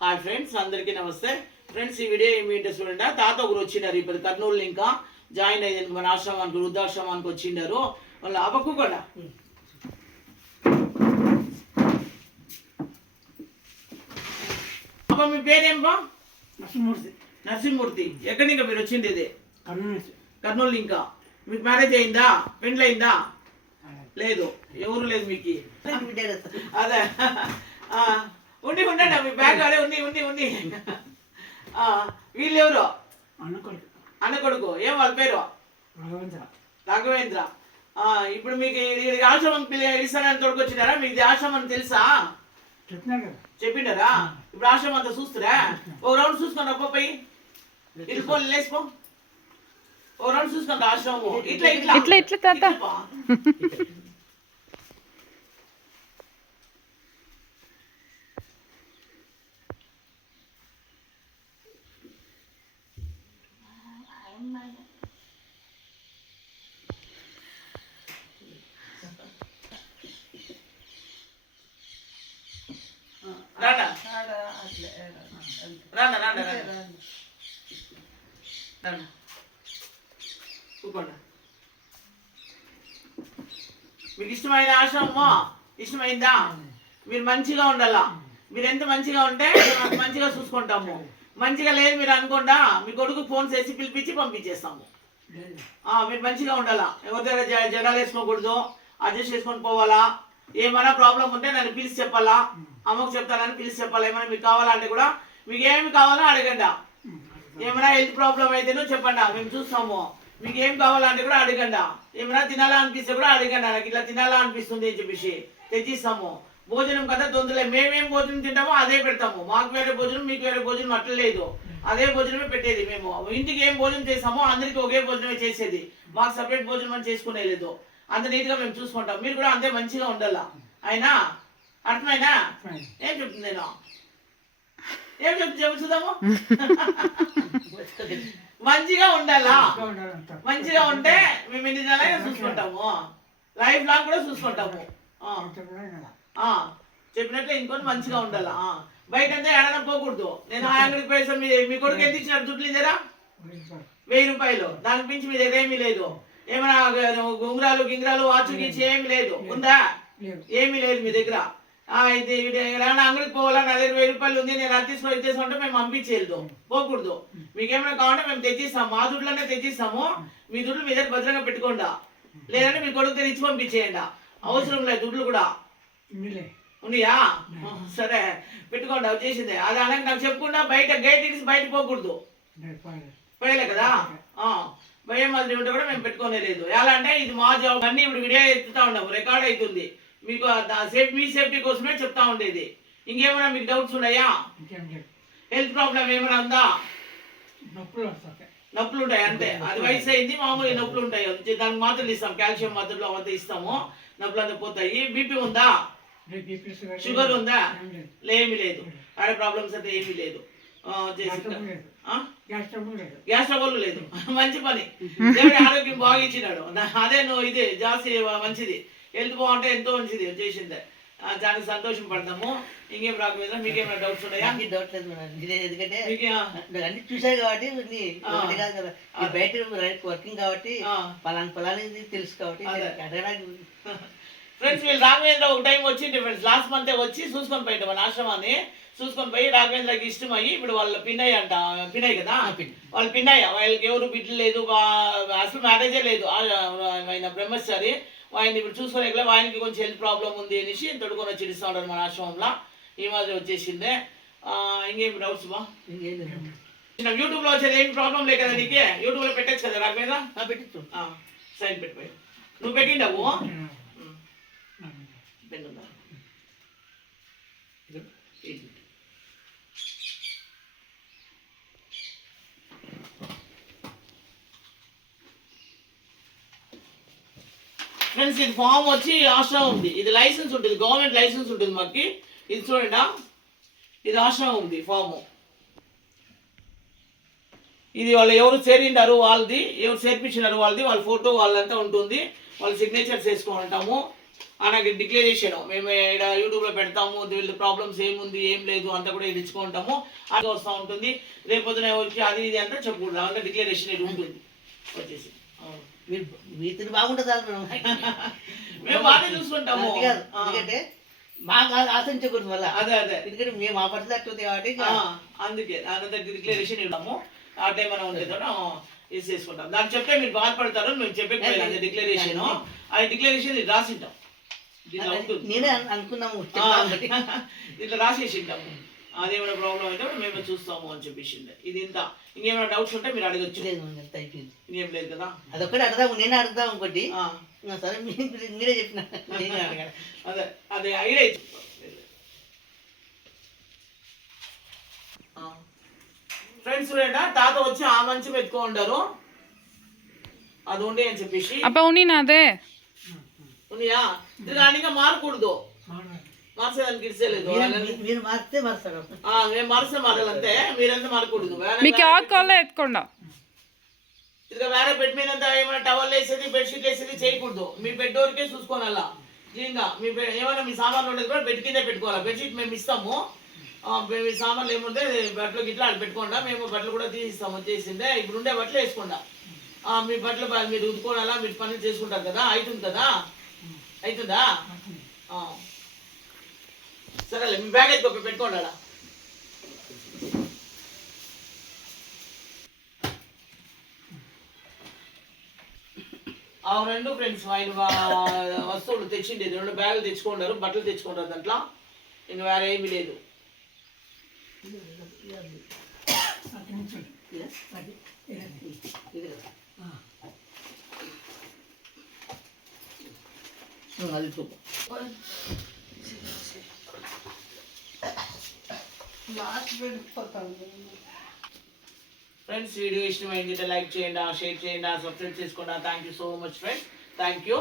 Hi friends అందరికీ నమస్తే. Friends ఈ వీడియో ఏమి ఇంట్రెస్ట్ చూడండి తాత ఒకరు వచ్చినారు ఇప్పుడు కర్నూలు ఇంకా. జాయిన్ అయ్యేందుకు మన ఆశ్రమానికి వృద్ధాశ్రమానికి వచ్చిండారు. వాళ్ళ అవ్వకు కూడా అబ్బా మీ పేరేం బా? నరసింహమూర్తి. నరసింహమూర్తి. ఎక్కడి ఇంకా మీరు వచ్చింది ఇది? కర్నూలు ఇంకా. మీకు మ్యారేజ్ అయిందా? పెండ్లి అయిందా? లేదు. ఎవరు లేదు మీకు? అదే. ఉండి ఉండండి మీ బ్యాగ్ అడే ఉంది ఉంది ఉంది ఆ, వీళ్ళు ఎవరు అన్న కొడుకు ఏం వాళ్ళ పేరు? రాఘవేంద్ర. ఆ, ఇప్పుడు మీకు ఇది- ఇది ఆశ్రమం పిల్ల- ఇస్తానని తోడుకొచ్చినారా మీకు ఇది ఆశ్రమం అని తెలుసా? చెప్పినా కదా. చెప్పిండారా ఇప్పుడు ఆశ్రమం అంతా చూస్తారా? ఓ రౌండ్ చూసుకోండి పోయి. ఇరుకో లేసిపో ఓ రౌండ్ చూసుకోండి ఆశ్రమం ఇట్లా ఇట్లా ఇట్లా, ఇట్లా తాత. పో. రానా రానా రానా రానా. కూకోండి మీకు ఇష్టమైన ఆశ్రమమో ఇష్టమైందా? మీరు మంచిగా ఉండాలా? మీరు ఎంత మంచిగా ఉంటే మంచిగా చూసుకుంటాము. మంచిగా లేదు మీరు అనుకోండా మీ కొడుకు ఫోన్ చేసి పిలిపించి పంపించేస్తాము. మీరు మంచిగా ఉండాలా? ఎవరి దగ్గర జడాలు వేసుకోకూడదు అడ్జస్ట్ చేసుకొని పోవాలా? ఏమైనా ప్రాబ్లం ఉంటే నన్ను పిలిచి చెప్పాలా? అమ్మకు చెప్తానని పిలిచి చెప్పాలా? ఏమైనా మీకు కావాలంటే కూడా మీకు ఏమి కావాలో అడగండి. ఏమైనా హెల్త్ ప్రాబ్లం అయితేనో చెప్పండి. మేము చూస్తాము. మీకు ఏం కావాలంటే కూడా అడగండి. ఏమైనా తినాలా అనిపిస్తే కూడా అడగండి. నాకు ఇట్లా తినాలా అనిపిస్తుంది అని చెప్పేసి తెచ్చిస్తాము. భోజనం కదా తొందరలే మేమేం భోజనం తింటామో అదే పెడతాము. మాకు వేరే భోజనం మీకు వేరే భోజనం అట్లా లేదు. అదే భోజనమే పెట్టేది మేము. ఇంటికి ఏం భోజనం చేస్తామో అందరికి ఒకే భోజనమే చేసేది. మాకు సపరేట్ భోజనం అని చేసుకునే లేదు. అంత నీట్గా మేము చూసుకుంటాం. మీరు కూడా అంతే మంచిగా ఉండాలా? అయినా? అర్థమైనా. ఏం చెప్తుంది నేను ఏం మంచిగా ఉండాలా. మంచిగా ఉంటే మేము ఎన్ని నెలలైనా చూసుకుంటాము. లైఫ్ లాంగ్ కూడా చూసుకుంటాము. చెప్పినట్లే ఇంకొని మంచిగా ఉండాలా? బయట అంతా ఎడన పోకూడదు. నేను ఆ అంగడికి పోయేసాను మీ మీ కొడుకు ఎంత ఇచ్చినారు దుడ్లు ఇద్దరా. వెయ్యి రూపాయలు. దానికి మించి మీ దగ్గర ఏమీ లేదు. ఏమైనా గుంగురాలు గింగురాలు వాచ్ గిచ్చి ఏమీ లేదు. ఉందా? ఏమీ లేదు మీ దగ్గర. ఇది అంగడికి పోవాలా నా దగ్గర వెయ్యి రూపాయలు ఉంది నేను అది తీసుకొని ఇచ్చేసుకుంటే మేము పంపించేయలేదు పోకూడదు. మీకు ఏమైనా కావాలంటే మేము తెచ్చిస్తాము మా దుడ్లనే తెచ్చిస్తాము మీ దుడ్లు మీ దగ్గర భద్రంగా పెట్టుకోండా. లేదంటే మీ కొడుకు ఇచ్చి పంపించేయండి. అవసరం లేదు దుడ్లు కూడా. ఉన్నాయా? సరే పెట్టుకోండి అవి చేసిందే అది అనగా నాకు చెప్పకుండా బయట గేట్ ఇడిసి బయట పోకూడదు. పోయలే కదా? భయం మాదిరి ఉంటే కూడా మేము పెట్టుకోనే లేదు. ఎలా అంటే ఇది మా జాబ్ అన్ని ఇప్పుడు వీడియో ఎత్తుతా ఉన్నాము రికార్డ్ అవుతుంది. మీకు సేఫ్ మీ సేఫ్టీ కోసమే చెప్తా ఉండేది. ఇంకేమైనా మీకు డౌట్స్ ఉన్నాయా? హెల్త్ ప్రాబ్లం ఏమైనా ఉందా? నొప్పులు ఉంటాయి అంతే. అది వయసు అయింది మామూలు నొప్పులు ఉంటాయి దానికి మాత్రలు ఇస్తాం కాల్షియం మాత్రలు అవంతా ఇస్తాము. నొప్పులు అంతా పోతాయి. బీపీ ఉందా? షుగర్ ఉందా? ఏం లేదు. ఏమీ లేదు. అదే ప్రాబ్లమ్స్ అయితే ఏమీ లేదు. గ్యాస్ ట్రబుల్ లేదు. మంచి పని. దేవుడి ఆరోగ్యం బాగా ఇచ్చినాడు. నా- అదే నువ్వు ఇదే జాస్తి మంచిది. హెల్త్ బాగుంటే ఎంతో మంచిది చేసిందే చాలా సంతోషం పడతాము. ఇంకేం రాకపోయినా మీకేమైనా డౌట్స్ ఉన్నాయా? డౌట్ లేదు ఎందుకంటే అన్ని చూసాను కాబట్టి. ఒకటి కాదు కదా. బయట వర్కింగ్ కాబట్టి. పలానా పలానా తెలుసు కాబట్టి అడగడానికి ఫ్రెండ్స్ వీళ్ళు రాఘవేంద్ర ఒక టైం వచ్చింది ఫ్రెండ్స్ లాస్ట్ మంత్ వచ్చి చూసుకొని పోయింది మన ఆశ్రమాన్ని. చూసుకొని పోయి రాఘవేంద్రకి ఇష్టం అయ్యి ఇప్పుడు వాళ్ళ పిన్నయ్య అంట పిన్నయ్య కదా. వాళ్ళ పిన్నయ్య. వాళ్ళకి ఎవరు బిడ్డలు లేదు అసలు మ్యారేజే లేదు. ఆయన బ్రహ్మచారి. ఆయన ఇప్పుడు చూసుకునే ఆయనకి కొంచెం హెల్త్ ప్రాబ్లం ఉంది అనేసి తొడుకొని వచ్చి ఇస్తా ఉంటారు మన ఆశ్రమంలో. ఈ మాదిరి వచ్చేసిందే. ఇంకేం డౌట్స్ బా? ఇంకేం లేదు. యూట్యూబ్లో వచ్చేది ఏం ప్రాబ్లం లేదు కదా నీకే? యూట్యూబ్లో పెట్టచ్చు కదా రాఘవేంద్ర? ఆ, సైన్ పెట్టిపోయి నువ్వు పెట్టిండవు? ఇది. ఫ్రెండ్స్ ఇది ఫామ్ వచ్చి ఆశ్రమం ఉంది. ఇది లైసెన్స్ ఉంటుంది. గవర్నమెంట్ లైసెన్స్ ఉంటుంది మాకు. ఇది చూడండి ఇది ఆశ్రమం ఉంది ఫాము ఇది వాళ్ళు ఎవరు చేరిండారు వాళ్ళది ఎవరు చేర్పించినారు వాళ్ళది వాళ్ళ ఫోటో వాళ్ళంతా ఉంటుంది. వాళ్ళ సిగ్నేచర్స్ వేసుకుంటాము నాకు డిక్లరేషన్ మేము ఇక్కడ యూట్యూబ్లో పెడతాము వీళ్ళ ప్రాబ్లమ్స్ ఏముంది ఏం లేదు అంతా కూడా ఇది ఇచ్చుకుంటాము అది వస్తూ ఉంటుంది. రేపొద్దున వచ్చి అది ఇది అంతా చెప్పుకుంటాం అంటే డిక్లరేషన్ ఇది ఉంటుంది. వచ్చేసి. మీరు మీతో బాగుంటుంది మేము బాగా చూసుకుంటాము. ఎందుకంటే మాకు ఆశించకూడదు మళ్ళా. అదే అదే. ఎందుకంటే మేము ఆ పట్ల అట్టుంది కాబట్టి అందుకే. దాని డిక్లరేషన్ ఇవ్వడము ఆ టైం మనం ఉంటే ఇది చేసుకుంటాం. దాన్ని చెప్తే మీరు బాధపడతారు మేము చెప్పకపోయాం డిక్లరేషన్ ఆ డిక్లరేషన్ రాసింటాం. నేనే అను- అనుకున్నాము. ఇట్లా రాసేసి ఉంటాము అదేమైనా ప్రాబ్లం అయితే మేము చూస్తాము అని చెప్పేసి ఇది ఇంత. ఇంకేమైనా డౌట్స్ ఉంటే మీరు అడగచ్చు. లేదు అయిపోయింది. ఇంకేం లేదు కదా? అదొక్కటి అడదాము నేనే అడుగుదాం ఇంకోటి. సరే మీరు- మీరే చెప్పిన. నేనే అదే అదే ఐడియా ఫ్రెండ్స్ చూడండి తాత వచ్చి ఆ మంచి పెట్టుకో ఉంటారు అది ఉండే అని చెప్పేసి. అప్ప ఉన్నినాదే ఉన్నాయా? ఇది దానిగా మారకూడదు. ఇడిసేలేదు మీరు- మీరు మారితే మారుతారు మేము మీరంతా మారకూడదు? వేరే- మీకు యావత్ కావాలో ఎత్తుకోండా. ఇదిగో వేరే బెడ్ మీద అంతా ఏమైనా టవల్ వేసేది బెడ్షీట్ వేసేది చేయకూడదు. మీ బెడ్ వరకే చూసుకోవాలా క్లీన్గా మీ ఏమైనా మీ సామాన్లు ఉండేది కూడా బెడ్ కిందే పెట్టుకోవాలా? బెడ్షీట్ మేము ఇస్తాము. ఆ, మీ సామాన్లు ఏముంటే బట్టలు గిట్లా పెట్టుకోండా. మేము బట్టలు కూడా తీసిస్తాము వచ్చేసిందే ఇప్పుడు ఉండే బట్టలు వేసుకోండా. ఆ, మీ బట్టలు మీరు ఉతుకోవాలా? మీరు పనులు చేసుకుంటారు కదా? అవుతుంది కదా? అవుతుందా. సరేలే మీ బ్యాగ్ అయితే పెట్టుకోండి ఆడ. ఆ రెండు ఫ్రెండ్స్ ఆయన వస్తువులు తెచ్చిండేది. రెండు బ్యాగులు తెచ్చుకుంటారు బట్టలు తెచ్చుకుంటారు దాంట్లో. ఇంక వేరే ఏమీ లేదు. అక్కడి నుంచి అది ఇది. ఇది కదా. ఆ. ఉం, అది చూపు ఫ్రెండ్స్ వీడియో ఇష్టమైంది లైక్ చేయండి షేర్ చేయండి సబ్స్క్రైబ్ చేసుకోండి. Thank you so much friends thank you